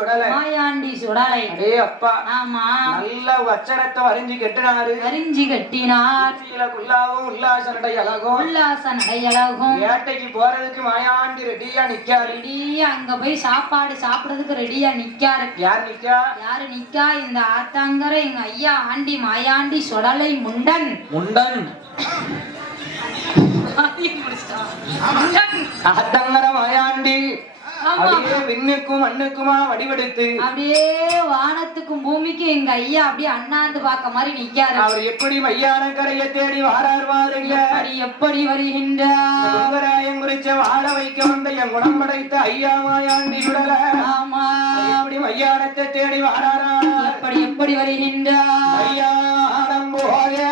மாயாண்டி சுடலை. அடே அப்பா. ஆமா. நல்ல அச்சரத்தை வரைஞ்சு கெட்டினாரு. கரிஞ்சி கட்டினார். குல்லாவும் உல்லாச நடை அழகும் உல்லாச நடையழகும். வேட்டைக்கு போறதுக்கு மாயாண்டி ரெடியா நிக்காரு. ரெடியா அங்க போய் சாப்பாடு சாப்பிடுறதுக்கு ரெடியா நிக்காரு. யார் நிக்கா? யாரு நிக்கா? இந்த ஆத்தாங்கர எங்க ஐயா ஆண்டி மாயாண்டி சுடலை முண்டன். முண்டன். அத்தங்கர மாயாண்டி. அப்படியே விண்ணுக்கும் மண்ணுக்குமா வடிவெடுத்து அப்படியே வானத்துக்கும் பூமிக்கும் எங்க ஐயா அப்படியே அண்ணாந்து பார்க்க மாதிரி நிக்காரு அவர் எப்படி மையான கரையை தேடி வாரார் வாருங்க எப்படி எப்படி வருகின்றார். சுந்தராயம் குறிச்ச வாழ வைக்க வந்த என் குணம் படைத்த ஐயா மாயாண்டி சுடல. ஆமா. எப்படி மையானத்தை தேடி வாராரா? எப்படி எப்படி வருகின்றார்? ஐயா ஆடம்போகலே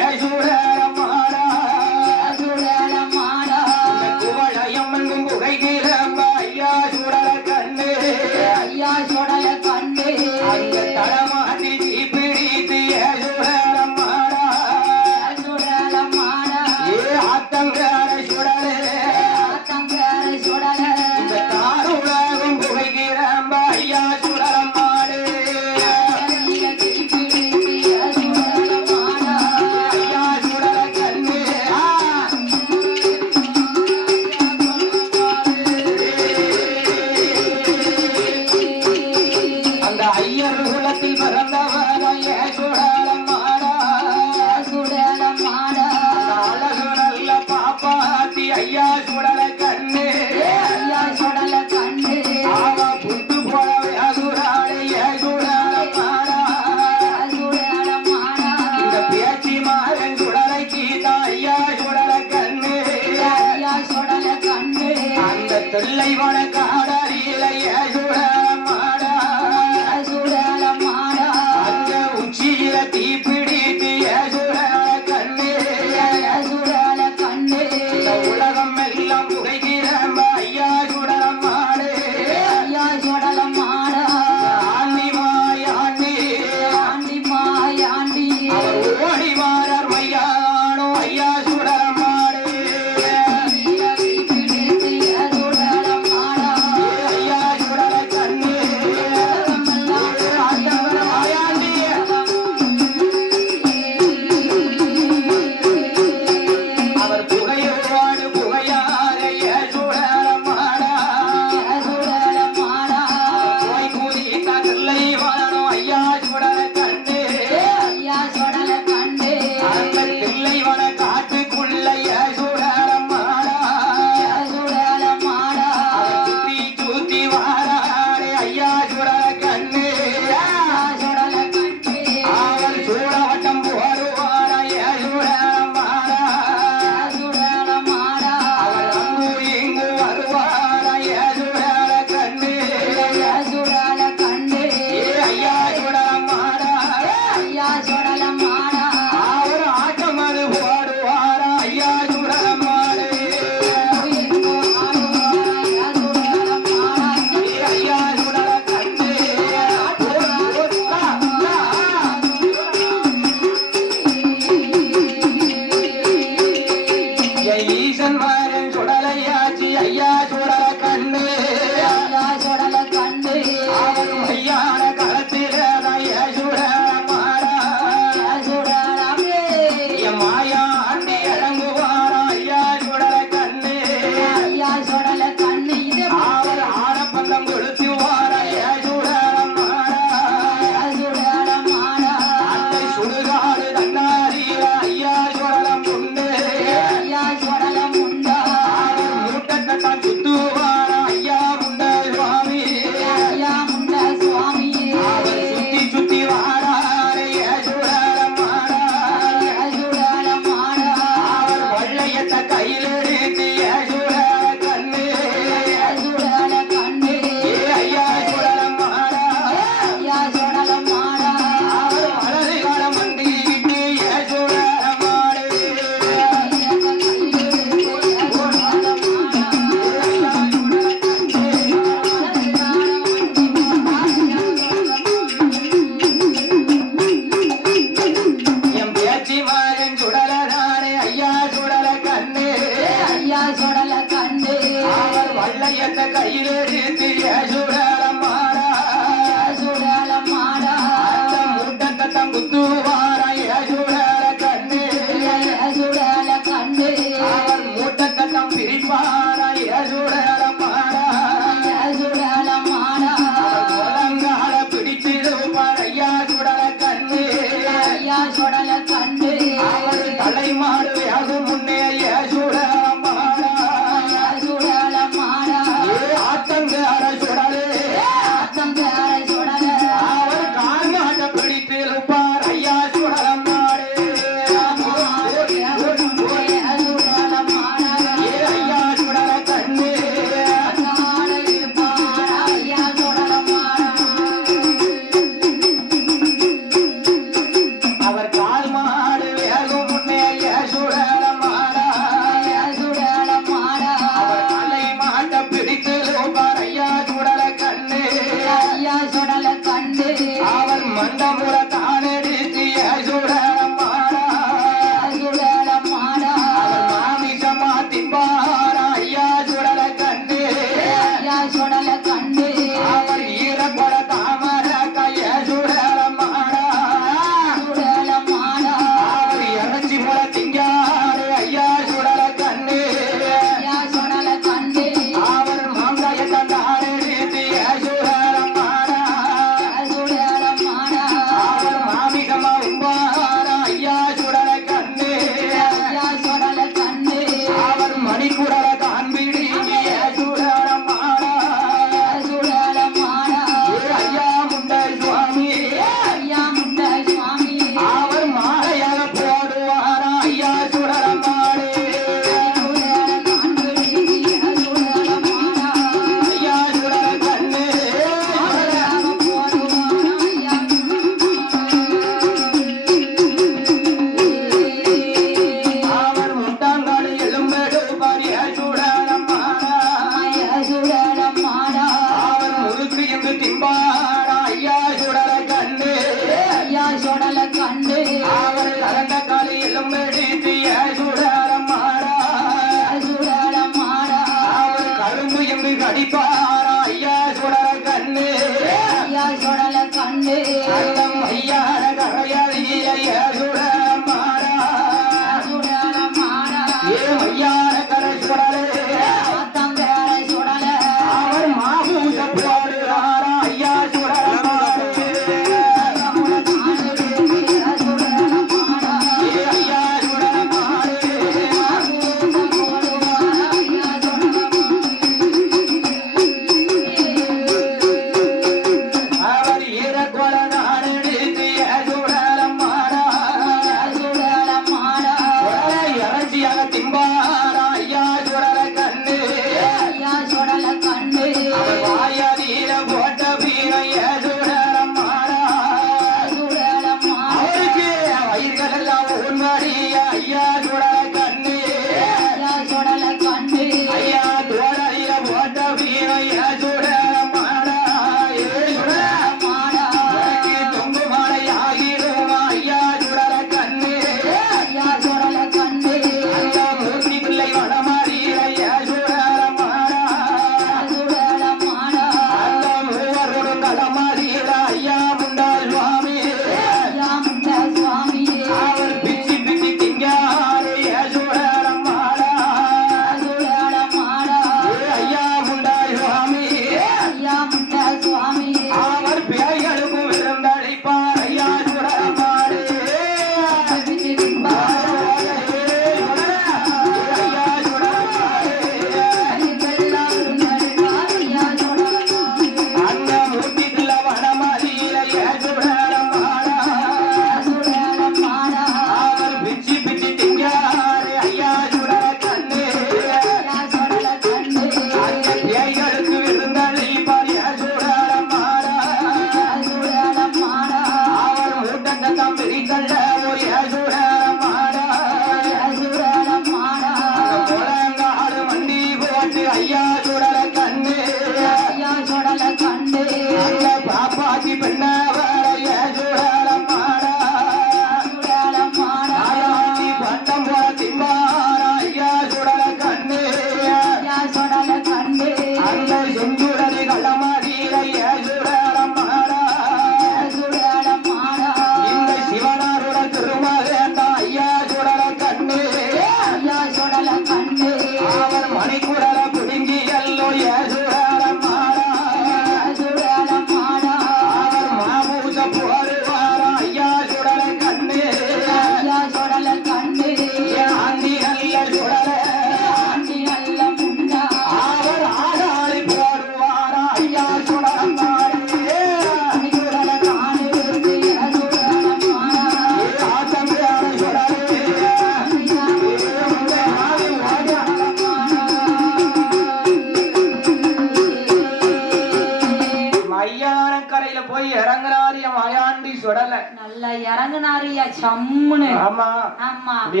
சம்முன்னு ஆமா. ஆமா. இப்படி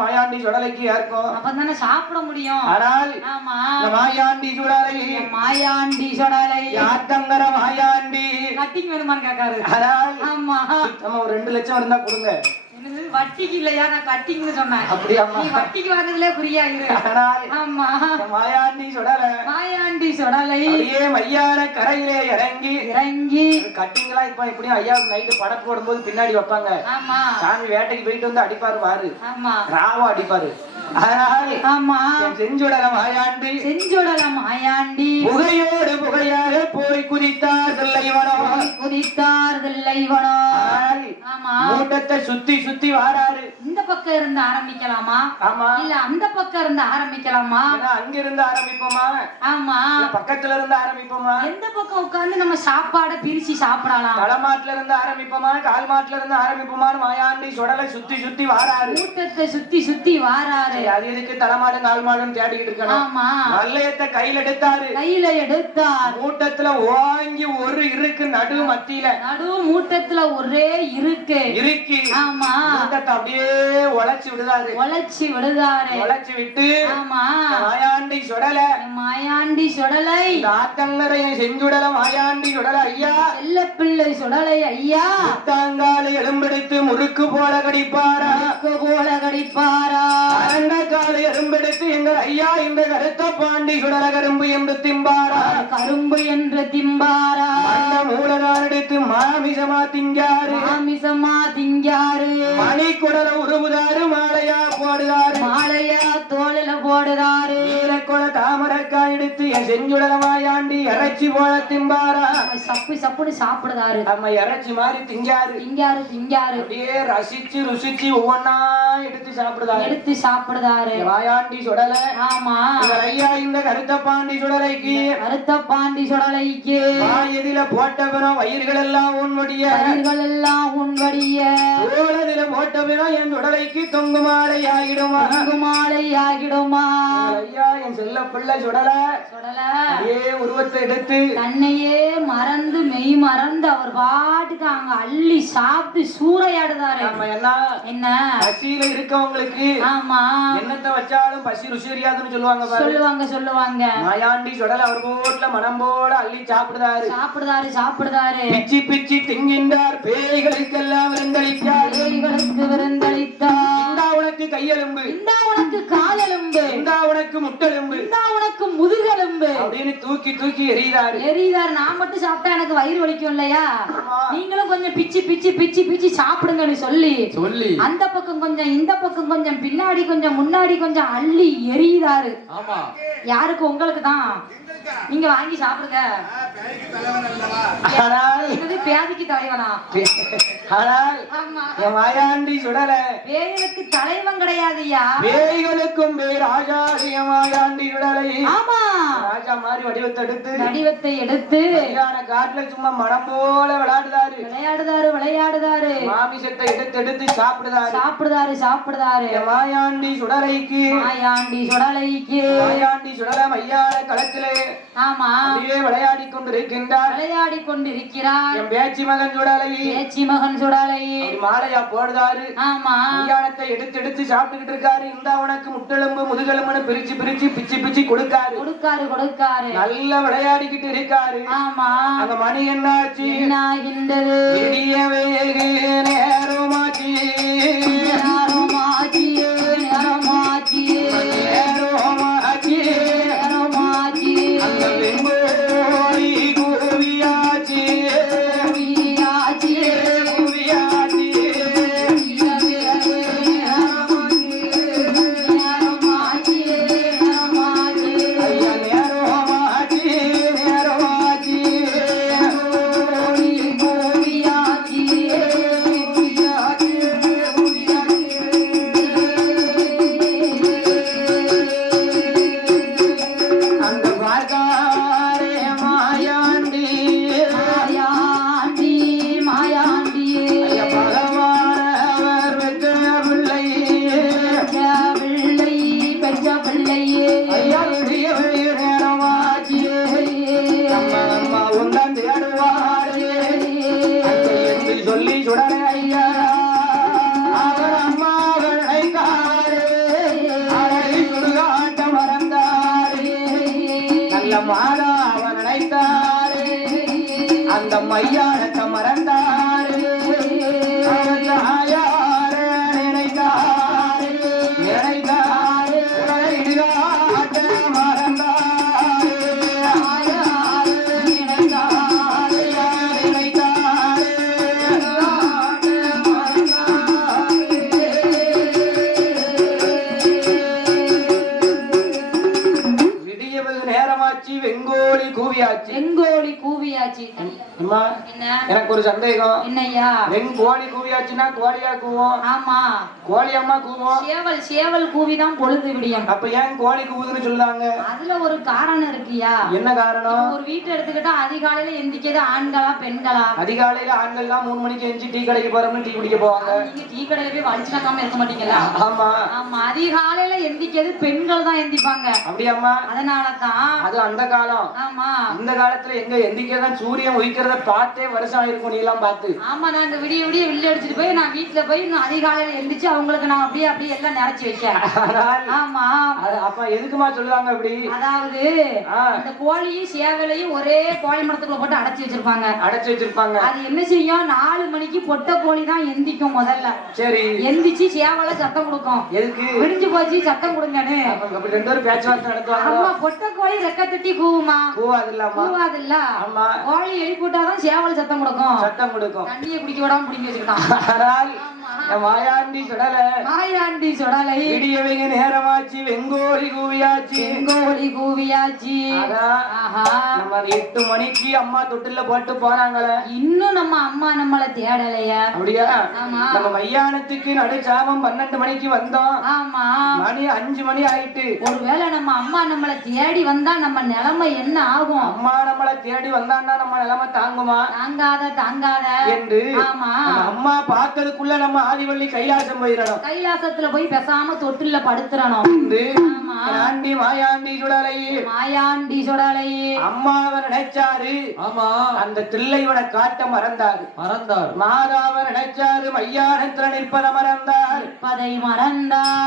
மாயாண்டி சுடலைக்கு ஏற்கும். அப்பதானே சாப்பிட முடியும். ஆனால் ஆமா. மாயாண்டி சுடலை மாயாண்டி சொடலை. யாத்தங்கர மாயாண்டி கட்டிங் வேணுமான்னு கேக்காரு. ஆனால் ஆமா. ஒரு ரெண்டு லட்சம் இருந்தா கொடுங்க. வட்டிக்கு இல்லையா? நான் கட்டிங்னு சொன்னேன். அப்படியாம்மா நீ வட்டிக்கு வாங்குறதுலே புரியா இரு. ஆமா. மாயாண்டி சுடலை. மாயாண்டி சொடலை. அப்படியே மையான கரையிலே இறங்கி இறங்கி. கட்டிங்கெல்லாம் இப்ப எப்படியும் ஐயாவுக்கு நைட்டு படம் போடும்போது பின்னாடி வைப்பாங்க. ஆமா. சாமி வேட்டைக்கு போயிட்டு வந்து அடிப்பாரு வாரு ஆமா. ராவா அடிப்பாரு. புகையோடு புகையாக போய் குதித்தார் தில்லைவனோ. குதித்தார் தில்லைவனோ. மூட்டத்தை சுத்தி பக்கம் இருந்து ஆரம்பிக்கலாமா? ஆமா. இல்ல அந்த பக்கம் இருந்து ஆரம்பிக்கலாமா? ஏன்னா அங்கிருந்து ஆரம்பிப்போமா? ஆமா. பக்கத்துல இருந்து ஆரம்பிப்போமா? எந்த பக்கம் உட்கார்ந்து நம்ம சாப்பாடை பிரிச்சு சாப்பிடலாம்? தலைமாட்டுல இருந்து ஆரம்பிப்போமா? கால் மாட்டுல இருந்து ஆரம்பிப்போமான்னு மாயாண்டி சுடலை சுத்தி சுத்தி வாராரு. கூட்டத்தை சுத்தி சுத்தி வாராரு. அது எதுக்கு தலைமாடு கால் மாடுன்னு தேடிக்கிட்டு இருக்கணும்? ஆமா. வல்லையத்தை கையில எடுத்தாரு. கையில எடுத்தார். மூட்டத்துல வாங்கி ஒரு இருக்கு நடு மத்தியில. நடு மூட்டத்துல ஒரே இருக்கு. இறுக்கி ஆமா. மூட்டத்தை அப்படியே உழைச்சு விடுதாரு. உழைச்சி விடுதாரு. உழைச்சு விட்டு ஆமா. மாயாண்டி சுடல. மாயாண்டி சுடலை. இந்த ஆத்தங்கரையை செஞ்சுடல மாயாண்டி சுடல ஐயா. செல்ல பிள்ளை சுடலை ஐயா. முத்தாங்காலை எலும்பெடுத்து முறுக்கு போல கடிப்பாரா. போல கடிப்பாரா. அரண்ட காலை எலும்பெடுத்து எங்கள் ஐயா இந்த கருத்த பாண்டி சுடல கரும்பு என்று திம்பாரா. கரும்பு என்று திம்பாரா. மூலகால் எடுத்து மாமிசமா திங்காரு எடுத்து என் இறைச்சி போல திம்பா சப்புன்னு சாப்பிடுதாரு. நம்ம இறைச்சி மாதிரி திங்காரு. திங்காரு திங்காரு. அப்படியே ரசிச்சு ருசிச்சு ஒவ்வொன்னா எடுத்து சாப்பிடுதாரு. எடுத்து சாப்பிடுதாரு. மாயாண்டி சுடல. ஆமா. ஐயா இந்த கருத்த பாண்டி சுடலைக்கு. கருத்த பாண்டி சுடலைக்கு. வாயதில போட்ட பிறம் வயிறுகள் எல்லாம் உன்னுடைய பயிர்கள் எல்லாம் உன்வடிய தோளதில போட்ட பிறம் என் சுடலைக்கு தொங்கு மாலை ஆகிடுமா? மாலை ஆகிடுமா? ஐயா என் செல்ல பிள்ளை சுடல. சுடல. அப்படியே உருவத்தை எடுத்து தன்னையே மறந்து மெய் மறந்து அவர் பாட்டுக்கு அங்க அள்ளி சாப்பிட்டு சூறையாடுதாரு. என்ன என்ன? பசியில இருக்கவங்களுக்கு ஆமா. என்னத்தை வச்சாலும் பசி ருசி அறியாதுன்னு சொல்லுவாங்க சொல்லுவாங்க சொல்லுவாங்க. மாயாண்டி சுடல அவர் போட்ல மனம் போல அள்ளி சாப்பிடுதாரு. சாப்பிடுதாரு சாப்பிடுதாரு. பிச்சி பிச்சி திங்கின்றார் பேய்களுக்கெல்லாம் விருந்தளித்தார் பேய்களுக்கு விருந்தளித்தார். இந்தா உனக்கு கையெலும்பு. இந்தா உனக்கு காலெலும்பு. இந்தா உனக்கு முட்டெலும்பு. இந்தா உனக்கு முதுகெலும்பு. அப்படின்னு தூக்கி தூக்கி எறிகிறாரு. எரியுதாரு நான் மட்டும் சாப்பிட்டா எனக்கு வயிறு வலிக்கும் இல்லையா. நீங்களும் கொஞ்சம் பிச்சு பிச்சு பிச்சு பிச்சு சாப்பிடுங்கன்னு சொல்லி சொல்லி. அந்த பக்கம் கொஞ்சம் இந்த பக்கம் கொஞ்சம் பின்னாடி கொஞ்சம் முன்னாடி கொஞ்சம் அள்ளி எரியுதாரு ஆமா. யாருக்கு? உங்களுக்கு தான். நீங்க வாங்கி சாப்பிடுங்க. பேதிக்கு தலைவனா? ஆனால் ஆமா. என் மாயாண்டி சுடல. பேய்களுக்கு தலைவன் கிடையாதுயா பேய்களுக்கும் பேர் ஆஜாதி என் மாயாண்டி சுடலை ஆமா. ராஜா மாதிரி வடிவத்தை எடுத்து வடிவத்தை எடுத்து காட்டுல சும்மா மனம் போல விளையாடுதாரு. விளையாடுதாரு விளையாடுதாரு. மாமிசத்தை எடுத்து எடுத்து சாப்பிடுதாரு. சாப்பிடுதாரு சாப்பிடுதாரு. மாயாண்டி சுடலைக்கு மாயாண்டி சுடலைக்கு. மாயாண்டி சுடல மையான களத்திலே ஆமா. அப்படியே விளையாடி கொண்டிருக்கின்றார். விளையாடி கொண்டிருக்கிறார். என் பேச்சி மகன் சுடலை. பேச்சி மகன் சுடலை மாலையா போடுதாரு. ஆமா. கல்யாணத்தை எடுத்து எடுத்து சாப்பிட்டுக்கிட்டு இருக்காரு. இந்த உனக்கு முட்டெலும்பு முதுகெலும்புன்னு பிரிச்சு பிரிச்சு பிச்சு பிச்சு கொடுக்காரு. கொடுக்காரு கொடுக்காரு. நல்லா விளையாடிக்கிட்டு இருக்காரு. ஆமா. அந்த மணி என்னாச்சு? என்னாகின்றது? விடிய வேகு நேரமாச்சு ஒரு சந்தேகம் என்னய்யா? வெங்கோலி கூவியாச்சுன்னா கோழியா கூவும். ஆமா. கோழி அம்மா கூவும். சேவல் சேவல் கூவிதான் பொழுது விடியும். அப்ப ஏன் கோழி கூவுதுன்னு சொல்லுதாங்க அதுல ஒரு காரணம் இருக்குயா? என்ன காரணம்? ஒரு வீட்டை எடுத்துக்கிட்டா அதிகாலையில எந்திக்கிறது ஆண்களா பெண்களா? அதிகாலையில ஆண்கள்லாம் மூணு மணிக்கு எஞ்சி டீ கடைக்கு போறோம்னு டீ குடிக்க போவாங்க. நீங்க டீ கடையில போய் வலிச்சுனாக்காம இருக்க மாட்டீங்களா? ஆமா. ஆமா அதிகாலையில எந்திக்கிறது பெண்கள் தான் எந்திப்பாங்க. அப்படியாம்மா? அதனாலதான் அது அந்த காலம். ஆமா. இந்த காலத்துல எங்க எந்திக்கிறதான் சூரியன் உதிக்கிறத பார்த்தே வருஷம் ஆயிருக்கும் நீ எல்லாம் பார்த்து. ஆமா நாங்க விடிய விடிய வில்ல அடிச்சுட்டு போய் நான் வீட்டுல போய் இன்னும் அதிகாலையில எந்திரிச்சு அவங்களுக்கு நான் அப்படியே அப்படியே எல்லாம் நிறைச்சு வைக்கிறேன் ஆமா. அப்ப எதுக்குமா சொல்லுவாங்க அப்படி? அதாவது ஆ. இந்த கோழியும் சேவலையும் ஒரே கோழி மரத்துக்குள்ள போட்டு அடைச்சு வச்சிருப்பாங்க. அடைச்சு வச்சிருப்பாங்க. அது என்ன செய்யும்? நாலு மணிக்கு பொட்டை கோழி தான் எந்திக்கும் முதல்ல. சரி. எந்திரிச்சு சேவலை சத்தம் கொடுக்கும். எதுக்கு? விடிஞ்சு போச்சு சத்தம் கொடுங்கன்னு. ரெண்டு பேரும் பேச்சுவார்த்தை நடத்துவாங்க ஆமா பொட்டை கோழி ரெக்க தட்டி கூவுமா? கூவாது இல்லாமா கூவாதுல்ல. ஆமா கோழி எழுப்பிட்டாதான் சேவல் சத்தம் கொடுக்கும். சத்தம் கொடுக்கும். தண்ணியை குடிக்க விடாம பிடிங்கி வச்சுக்கிட்டான் ஆனால் என் வாயாண்டி சுடல. மாயாண்டி சொடலை. விடியவைங்க நேரமாச்சு வெங்கோலி கூவியாச்சு. செங்கோழி கூவியாச்சு. நம்ம எட்டு மணிக்கு அம்மா தொட்டில்ல போட்டு போனாங்களே இன்னும் நம்ம அம்மா நம்மள தேடலைய. அப்படியா? நம்ம மையானத்துக்கு நடுச்சாமம் பன்னெண்டு மணிக்கு வந்தோம். ஆமா. மணி அஞ்சு மணி ஆயிட்டு. ஒருவேளை நம்ம அம்மா நம்மள தேடி வந்தா நம்ம நிலைமை என்ன ஆகும்? அம்மா நம்மள தேடி வந்தான்னா நம்ம நிலைமை தாங்குமா? தாங்காத தாங்காத. என்று ஆமா. அம்மா பார்த்ததுக்குள்ள நம்ம ஆதிவள்ளி கைலாசம் போயிடணும். கைலாசத்துல போய் பேசாம தொட்டில்ல படுத்துறணும். ஆண்டி மாயாண்டி சுடலையே. மாயாண்டி சொடலை அம்மாவை நினைச்சாரு. ஆமா. அந்த தில்லைவனை காட்ட மறந்தாரு. மறந்தார். மாதாவை நினைச்சாரு. மையானத்துல நிற்பத மறந்தார். பதை மறந்தார்.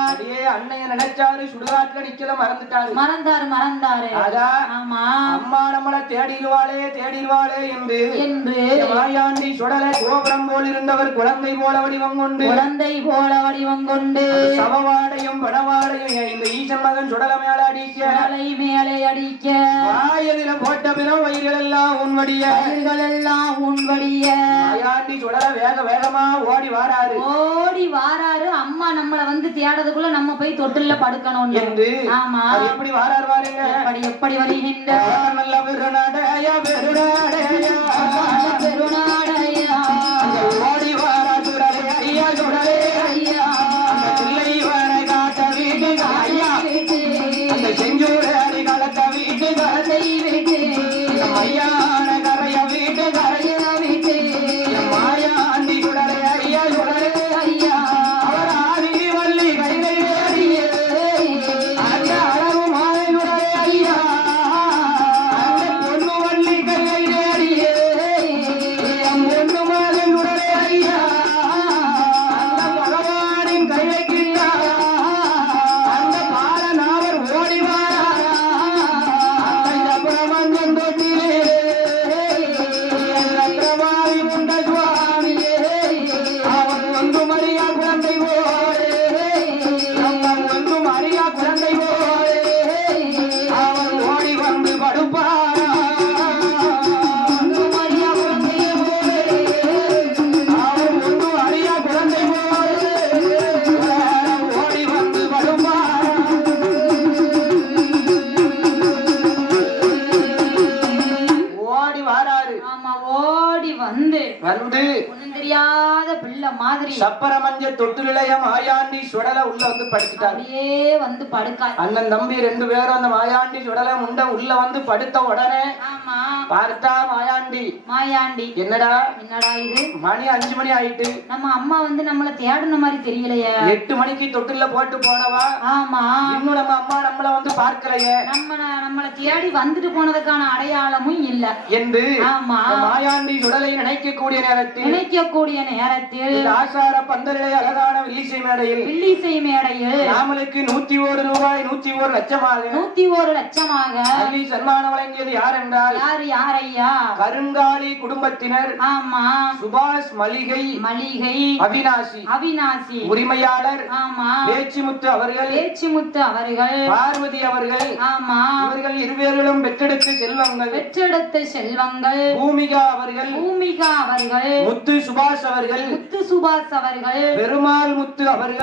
அன்னைய நினைச்சாரு சுடுகாட்டுல நிக்கத மறந்துட்டாரு. மறந்தாரு மறந்தாரு. ஆமா. அம்மா நம்மள தேடிடுவாளே தேடிடுவாளே என்று என்று மாயாண்டி சுடலை கோபுரம் போல் இருந்தவர் குழந்தை போல வடிவம் கொண்டு குழந்தை போல வடிவம் கொண்டு சமவாடையும் வடவாடையும் இந்த ஈசன் மகன் சுடல மேல அடிக்க. கடலை மேலே அடிக்க. வாயதில போட்ட பிறம் வயிறுகள் எல்லாம் உன்வடிய பயிர்கள் எல்லாம் உண்படிய மாயாண்டி சுடல வேக வேகமா ஓடி வாராரு. ஓடி வாராரு. அம்மா நம்மள வந்து தேடதுக்குள்ள நம்ம போய் தொட்டில்ல படுக்கணும் என்று ஆமா. எப்படி வாரார் பாருங்க எப்படி எப்படி வருகின்ற? நல்ல விருநடைய விருநடைய பெருநாடையா ஓடி தொட்டு நிலைய மாயாண்டி சுடல உள்ள வந்து படுத்துட்டாரு. அப்படியே வந்து படுக்காய் அண்ணன் தம்பி ரெண்டு பேரும் அந்த மாயாண்டி சுடல முண்ட உள்ள வந்து படுத்த உடனே பார்த்தா மாயாண்டி. மாயாண்டி. என்னடா? என்னடா இது? மணி அஞ்சு மணி ஆயிட்டு. நம்ம அம்மா வந்து நம்மள தேடின மாதிரி தெரியலையே. எட்டு மணிக்கு தொட்டில்ல போட்டு போனவா? ஆமா. இன்னும் நம்ம அம்மா நம்மள வந்து பார்க்கலையே. நம்ம நம்மள தேடி வந்துட்டு போனதுக்கான அடையாளமும் இல்ல. என்று ஆமா. மாயாண்டி சுடலை நினைக்கக்கூடிய நேரத்தில் நினைக்கக்கூடிய நேரத்தில் ஆசார பந்தலிலே அழகான வில்லிசை மேடையில் வில்லிசை மேடையில் நாமளுக்கு நூத்தி ஒரு ரூபாய் நூத்தி ஒரு லட்சமாக நூத்தி ஒரு லட்சமாக அள்ளி சன்மானம் வழங்கியது யார் என்றால் யாரு யாரையா? கருங்காலி குடும்பத்தினர் ஆமா. சுபாஷ் மளிகை மளிகை அவினாசி அவினாசி. உரிமையாளர் ஆமா. பேச்சிமுத்து அவர்கள் பேச்சிமுத்து அவர்கள். பார்வதி அவர்கள் ஆமா. இவர்கள் இருவேர்களும் பெற்றெடுத்து செல்வங்கள் பெற்றெடுத்த செல்வங்கள். பூமிகா அவர்கள் பூமிகா அவர்கள். முத்து சுபாஷ் அவர்கள் முத்து சுபாஷ் அவர்கள். பெருமாள் முத்து அவர்கள்